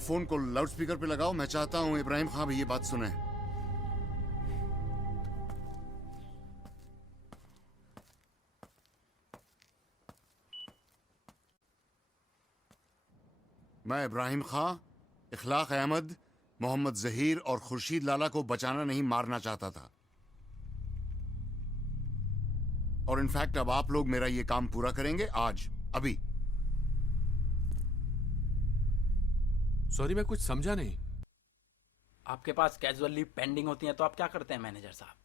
Phone को loudspeaker पे लगाओ। मैं चाहता हूँ इब्राहिम खां भी ये बात सुने। मैं इब्राहिम खां इखलाक अहमद, मोहम्मद जहीर और खुर्शीद लाला को बचाना नहीं मारना चाहता था। और इनफैक्ट अब आप लोग मेरा ये काम पूरा करेंगे आज, अभी। सॉरी, मैं कुछ समझा नहीं। आपके पास कैजुअल लीव पेंडिंग होती है तो आप क्या करते हैं मैनेजर साहब?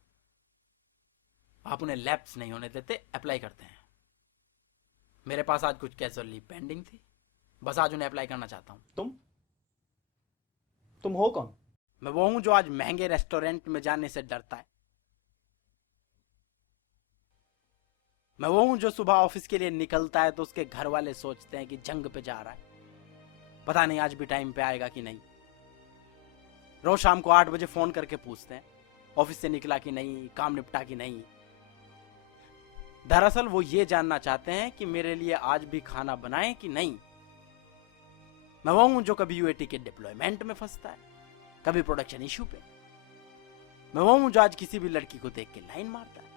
आप उन्हें लैप्स नहीं होने देते, अप्लाई करते हैं। मेरे पास आज कुछ कैजुअल लीव पेंडिंग थी, बस आज उन्हें अप्लाई करना चाहता हूं। तुम हो कौन? मैं वो हूं जो आज महंगे रेस्टोरेंट में जाने से डरता है। मैं वो हूं जो सुबह ऑफिस के लिए निकलता है तो उसके घर वाले सोचते हैं कि जंग पे जा रहा है, पता नहीं आज भी टाइम पे आएगा कि नहीं। रोज शाम को 8 बजे फोन करके पूछते हैं ऑफिस से निकला कि नहीं, काम निपटा कि नहीं। दरअसल वो ये जानना चाहते हैं कि मेरे लिए आज भी खाना बनाएं कि नहीं। मैं वो हूं जो कभी यूएटी के डिप्लॉयमेंट में फंसता है, कभी प्रोडक्शन इशू पे। मैं वो हूं जो आज किसी भी लड़की को देख के लाइन मारता है।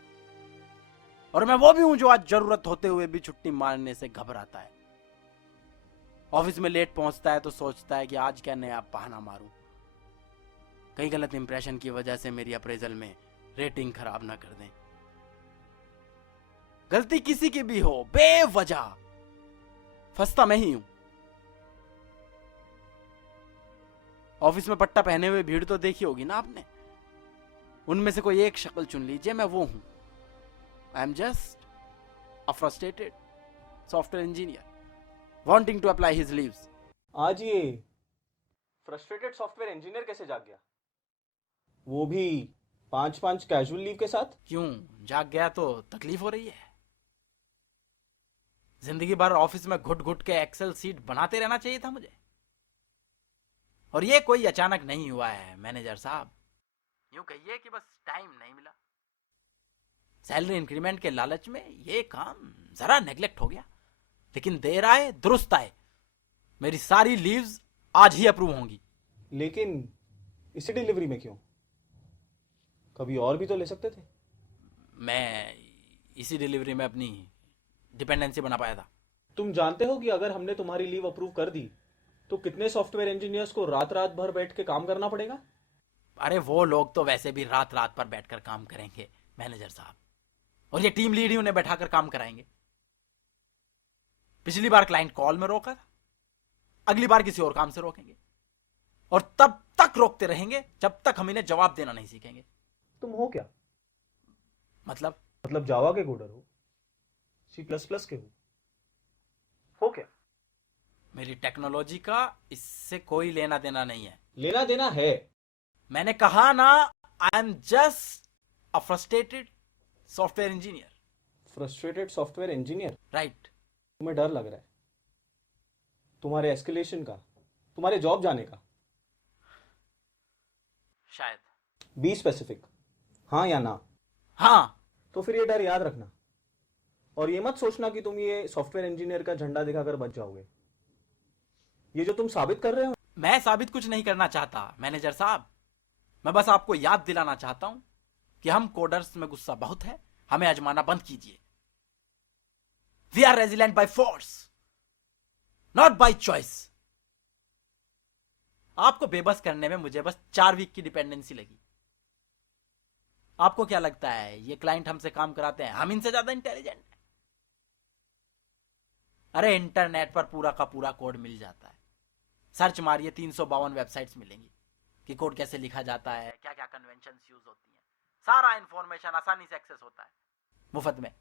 और मैं वो भी हूं जो आज जरूरत होते हुए भी छुट्टी मारने से घबराता है। ऑफिस में लेट पहुंचता है तो सोचता है कि आज क्या नया बहाना मारूं, कई गलत इंप्रेशन की वजह से मेरी अप्रेजल में रेटिंग खराब ना कर दें। गलती किसी की भी हो, बेवजह फंसता मैं ही हूं। ऑफिस में पट्टा पहने हुए भीड़ तो देखी होगी ना आपने। उनमें से कोई एक शक्ल चुन लीजिए, मैं वो हूं। I am just a frustrated software engineer wanting to apply his leaves. आज ये फ्रस्ट्रेटेड सॉफ्टवेयर इंजीनियर कैसे जाग गया, वो भी 5-5 कैजुअल लीव के साथ? क्यों जाग गया तो तकलीफ हो रही है? जिंदगी भर ऑफिस में घुट घुट के एक्सेल सीट बनाते रहना चाहिए था मुझे। और ये कोई अचानक नहीं हुआ है मैनेजर साहब, यूं कहिए कि बस टाइम नहीं मिला। सैलरी इंक्रीमेंट के लालच में ये काम जरा नेग्लेक्ट हो गया, लेकिन देर आए दुरुस्त आए। मेरी सारी लीव्स आज ही अप्रूव होंगी। लेकिन इसी डिलीवरी में क्यों? कभी और भी तो ले सकते थे। मैं इसी डिलीवरी में अपनी डिपेंडेंसी बना पाया था। तुम जानते हो कि अगर हमने तुम्हारी लीव अप्रूव कर दी तो कितने सॉफ्टवेयर इंजीनियर्स को रात रात भर बैठ के काम करना पड़ेगा? अरे वो लोग तो वैसे भी रात रात पर बैठकर काम करेंगे मैनेजर साहब, और ये टीम लीड ही उन्हें बैठाकर काम कराएंगे। पिछली बार क्लाइंट कॉल में रोका था, अगली बार किसी और काम से रोकेंगे, और तब तक रोकते रहेंगे जब तक हम इन्हें जवाब देना नहीं सीखेंगे। तुम हो क्या? मतलब जावा के कोडर हो, C++ के हो क्या? मेरी टेक्नोलॉजी का इससे कोई लेना देना नहीं है। लेना देना है। मैंने कहा ना, आई am just a frustrated software engineer. Frustrated software engineer? Right. तुम्हें डर लग रहा है तुम्हारे एस्केलेशन का, तुम्हारे जॉब जाने का? शायद। बी स्पेसिफिक, हाँ या ना? हाँ। तो फिर ये डर याद रखना, और ये मत सोचना कि तुम ये सॉफ्टवेयर इंजीनियर का झंडा दिखाकर बच जाओगे। ये जो तुम साबित कर रहे हो। मैं साबित कुछ नहीं करना चाहता मैनेजर साहब, मैं बस आपको याद दिलाना चाहता हूं कि हम कोडर्स में गुस्सा बहुत है, हमें आजमाना बंद कीजिए। We are resilient by force, not by choice. आपको बेबस करने में मुझे बस 4 वीक की डिपेंडेंसी लगी। आपको क्या लगता है ये क्लाइंट हमसे काम कराते हैं, हम इनसे ज्यादा इंटेलिजेंट हैं? अरे इंटरनेट पर पूरा का पूरा कोड मिल जाता है। सर्च मारिए, 352 वेबसाइट्स मिलेंगी कि कोड कैसे लिखा जाता है, क्या क्या कन्वेंशंस यूज होती हैं। सारा इंफॉर्मेशन आसानी से एक्सेस होता है, मुफ्त में।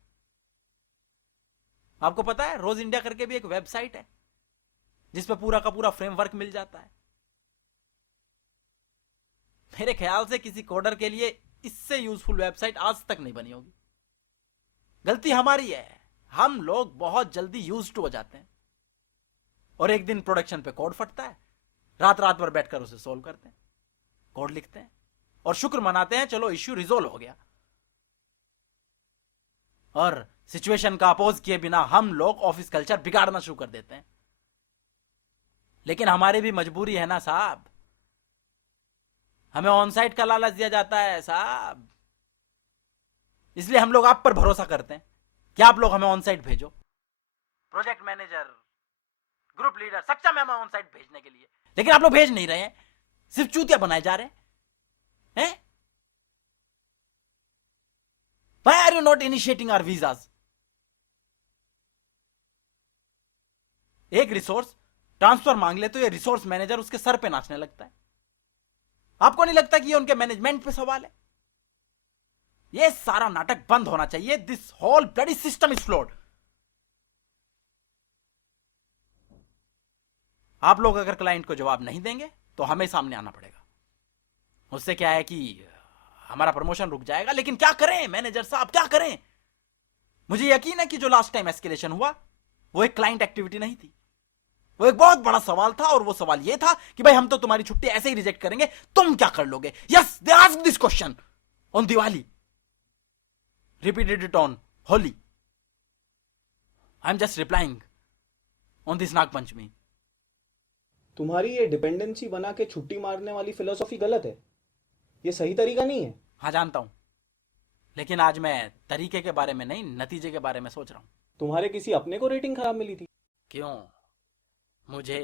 आपको पता है रोज इंडिया करके भी एक वेबसाइट है जिसपे पूरा का पूरा फ्रेमवर्क मिल जाता है। मेरे ख्याल से किसी कोडर के लिए इससे यूजफुल वेबसाइट आज तक नहीं बनी होगी। गलती हमारी है, हम लोग बहुत जल्दी यूज्ड हो जाते हैं, और एक दिन प्रोडक्शन पे कोड फटता है, रात रात भर बैठकर उसे सोल्व करते हैं, कोड लिखते हैं और शुक्र मनाते हैं चलो इश्यू रिजोल्व हो गया। और सिचुएशन का अपोज किए बिना हम लोग ऑफिस कल्चर बिगाड़ना शुरू कर देते हैं। लेकिन हमारी भी मजबूरी है ना साहब, हमें ऑन साइट का लालच दिया जाता है साहब, इसलिए हम लोग आप पर भरोसा करते हैं कि आप लोग हमें ऑन साइट भेजो। प्रोजेक्ट मैनेजर, ग्रुप लीडर, सक्षम है हमें ऑन साइट भेजने के लिए, लेकिन आप लोग भेज नहीं रहे हैं, सिर्फ चूतिया बनाए जा रहे हैं। Why are you not initiating our visas? एक रिसोर्स ट्रांसफर मांग ले तो ये रिसोर्स मैनेजर उसके सर पे नाचने लगता है। आपको नहीं लगता कि ये उनके मैनेजमेंट पे सवाल है? ये सारा नाटक बंद होना चाहिए। This whole bloody system is flawed. आप लोग अगर क्लाइंट को जवाब नहीं देंगे तो हमें सामने आना पड़ेगा। उससे क्या है कि हमारा प्रमोशन रुक जाएगा, लेकिन क्या करें मैनेजर साहब, क्या करें? मुझे यकीन है कि जो लास्ट टाइम एस्केलेशन हुआ वो एक क्लाइंट एक्टिविटी नहीं थी, वो एक बहुत बड़ा सवाल था, और वो सवाल ये था कि भाई हम तो तुम्हारी छुट्टी ऐसे ही रिजेक्ट करेंगे, तुम क्या कर लोगे? Yes, they asked this question on Diwali, repeated it on Holi. I am just replying on this Nag Panchami. तुम्हारी ये डिपेंडेंसी बना के छुट्टी मारने वाली फिलोसॉफी गलत है, ये सही तरीका नहीं है। हाँ जानता हूं, लेकिन आज मैं तरीके के बारे में नहीं, नतीजे के बारे में सोच रहा हूं। तुम्हारे किसी अपने को रेटिंग खराब मिली थी? क्यों? मुझे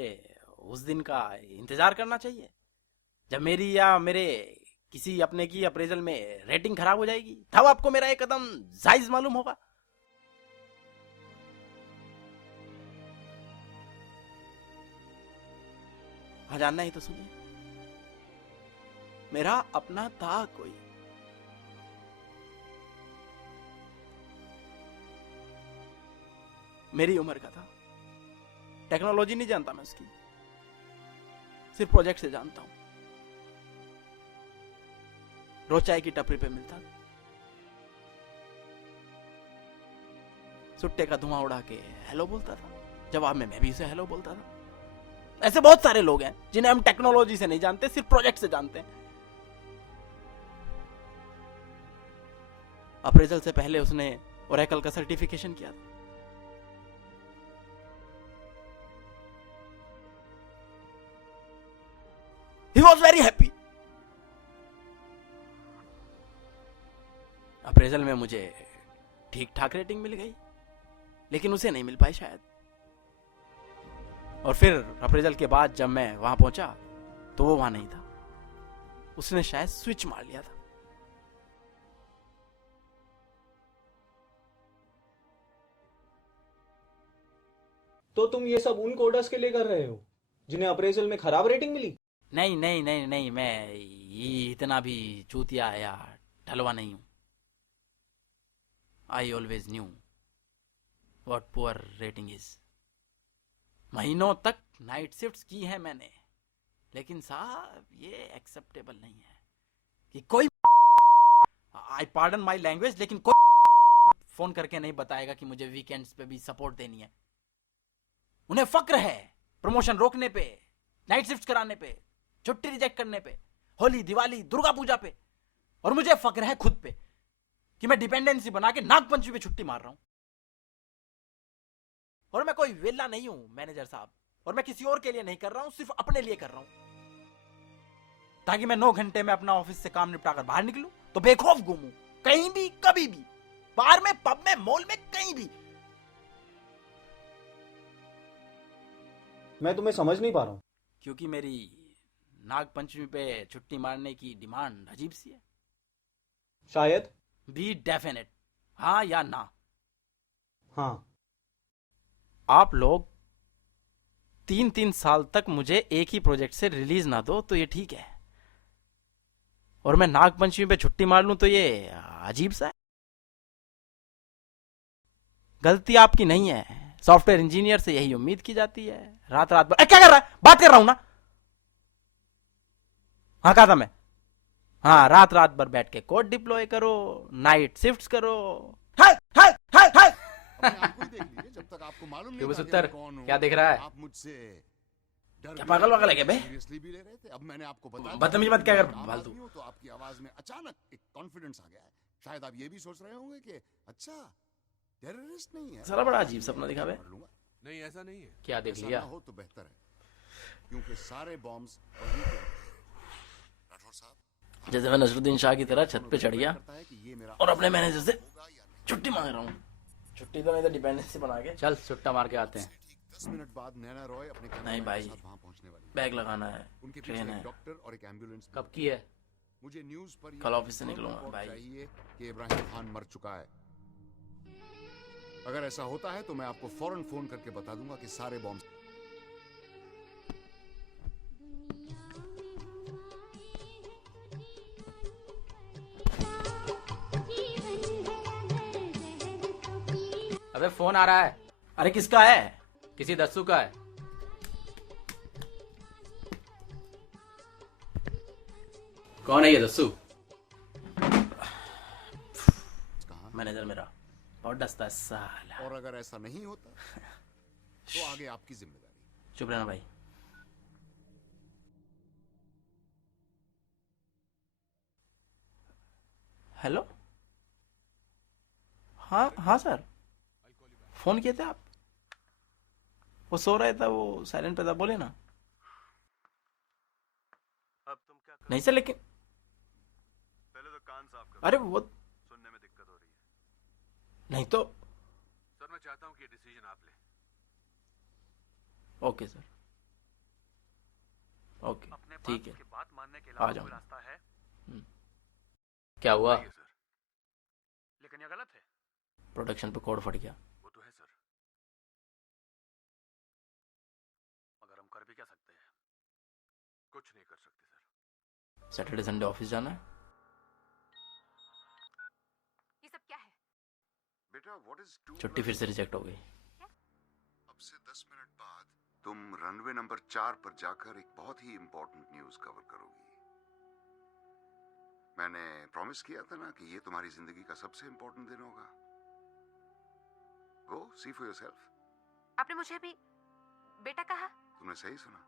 उस दिन का इंतजार करना चाहिए जब मेरी या मेरे किसी अपने की अप्रेजल में रेटिंग खराब हो जाएगी, तब आपको मेरा एक कदम जायज मालूम होगा। हाँ जानना ही तो सुनिए, मेरा अपना था कोई, मेरी उम्र का था, टेक्नोलॉजी नहीं जानता मैं उसकी, सिर्फ प्रोजेक्ट से जानता हूं। रोज चाय की टपरी पे मिलता, सुट्टे का धुआं उड़ा के हेलो बोलता था, जवाब में मैं भी उसे हेलो बोलता था। ऐसे बहुत सारे लोग हैं जिन्हें हम टेक्नोलॉजी से नहीं जानते, सिर्फ प्रोजेक्ट से जानते हैं। अप्रेजल से पहले उसने ओरेकल का सर्टिफिकेशन किया था। He was very happy. Appraisal में मुझे ठीक ठाक रेटिंग मिल गई, लेकिन उसे नहीं मिल पाई शायद। और फिर अप्रेजल के बाद जब मैं वहां पहुंचा तो वो वहां नहीं था, उसने शायद स्विच मार लिया था। तो तुम ये सब उन कोडर्स के लिए कर रहे हो जिन्हें अप्रेजल में खराब रेटिंग मिली? नहीं नहीं नहीं नहीं, मैं ये इतना भी चूतिया या ढलवा नहीं हूं। I always knew what poor rating is. महीनों तक नाइट शिफ्ट्स की है मैंने, लेकिन साहब ये एक्सेप्टेबल नहीं है कि कोई, आई पार्डन माई लैंग्वेज, लेकिन कोई फोन करके नहीं बताएगा कि मुझे वीकेंड्स पे भी सपोर्ट देनी है। उन्हें फक्र है प्रमोशन रोकने पे, नाइट शिफ्ट कराने पे, छुट्टी रिजेक्ट करने पे, होली, दिवाली, दुर्गा पूजा पे, और मुझे फक्र है खुद पे कि मैं डिपेंडेंसी बना के नागपंचमी पे छुट्टी मार रहा हूं। और मैं कोई वेला नहीं हूं मैनेजर साहब, और मैं किसी और के लिए नहीं कर रहा हूं, सिर्फ अपने लिए कर रहा हूं, ताकि मैं 9 घंटे में अपना ऑफिस से काम निपटाकर बाहर निकलूं तो बेखौफ घूमूं, कहीं भी, कभी भी, बाहर में, पब में, मॉल में, कहीं भी। मैं तुम्हें समझ नहीं पा रहा हूं। क्योंकि मेरी नागपंचमी पे छुट्टी मारने की डिमांड अजीब सी है। शायद। बी डेफिनेट, हाँ या ना। हाँ। आप लोग 3-3 साल तक मुझे एक ही प्रोजेक्ट से रिलीज ना दो तो ये ठीक है, और मैं नागपंचमी पे छुट्टी मार लूं तो ये अजीब सा है। गलती आपकी नहीं है, सॉफ्टवेयर इंजीनियर से यही उम्मीद की जाती है। रात रात भर क्या कर रहा है? बात कर रहा हूं ना। हाँ कहा था मैं, हाँ रात रात भर बैठ के कोड डिप्लॉय करो, नाइट शिफ्ट्स करो। हाय हाय हाय हाय। आपको ही देख लीजिए, जब तक आपको मालूम नहीं था कि उत्तर मैं कौन हूं, क्या देख रहा है? आप मुझसे डर क्या भी पागल वागल है क्या बे? सीरियसली भी ले रहे थे। अब मैंने आपको बताया, बदतमीजी मत क्या कर आम फालतू। आदमी हूं, तो आपकी आवाज में अचानक एक कॉन्फिडेंस आ गया है। शायद आप ये भी सोच रहे होंगे कि अच्छा टेररिस्ट नहीं है, साला बड़ा अजीब सपना दिखा बे। कर लूंगा। नहीं ऐसा नहीं है। क्या देख ऐसा लिया? ना हो तो बेहतर है। क्योंकि सारे बॉम्ब्स वहीं पे राठौर साहब जैसे मैं नसरुद्दीन शाह की तरह छत पे चढ़ गया करता है कि ये मेरा और अपने मैनेजर से छुट्टी मांग रहा हूँ। छुट्टी तो नहीं तो डिपेंडेंसी बना के चल सुट्टा मार के आते हैं। ठीक 10 मिनट बाद नैना रॉय अपने कैमरामैन नहीं के भाई, साथ वहां पहुंचने वाली है। बैग लगाना है, उनके पीछे ट्रेन एक है। डॉक्टर और एक एम्बुलेंस कब की है? मुझे न्यूज़ पर ये कल ऑफिस से confirm निकलूंगा report भाई। चाहिए कि इब्राहिम खान मर चुका है। अगर ऐसा होता है तो मैं आपको फौरन फोन करके बता दूंगा कि सारे बॉम्ब अबे फोन आ रहा है, अरे किसका है? किसी दस्सू का है। कौन है ये दस्सू? कहा मैनेजर मेरा बहुत डसता है साला। और अगर ऐसा नहीं होता तो आगे आपकी जिम्मेदारी। चुप रहना भाई। हेलो, हाँ हाँ सर, फोन किए थे आप? वो सो रहे था, वो साइलेंट पे था, बोले ना। अब तुम क्या कर नहीं सर, लेकिन पहले तो कान साफ करो। अरे वो सुनने में दिक्कत हो रही है। नहीं तो। सर मैं चाहता हूँ कि ये डिसीजन आप लें। ओके सर, ओके अपने ठीक है, की बात मानने के आ अलावा जाऊं। कोई रास्ता है? क्या हुआ? नहीं है सर। लेकिन ये गलत है। प्रोडक्शन पे कोड फट गया। वो तो है सर। मगर हम कर भी क्या सकते हैं? कुछ नहीं कर सकते सर। सैटरडे संडे ऑफिस जाना है। ये सब क्या है? बेटा व्हाट इज छुट्टी फिर से रिजेक्ट हो गई। अब से 10 मिनट बाद तुम रनवे नंबर 4 पर जाकर एक बहुत ही इंपॉर्टेंट न्यूज़ कवर करोगी। मैंने प्रॉमिस किया था ना कि ये तुम्हारी जिंदगी का सबसे इंपॉर्टेंट दिन होगा। गो सी फॉर योरसेल्फ। आपने मुझे अभी बेटा कहा? तुमने सही सुना।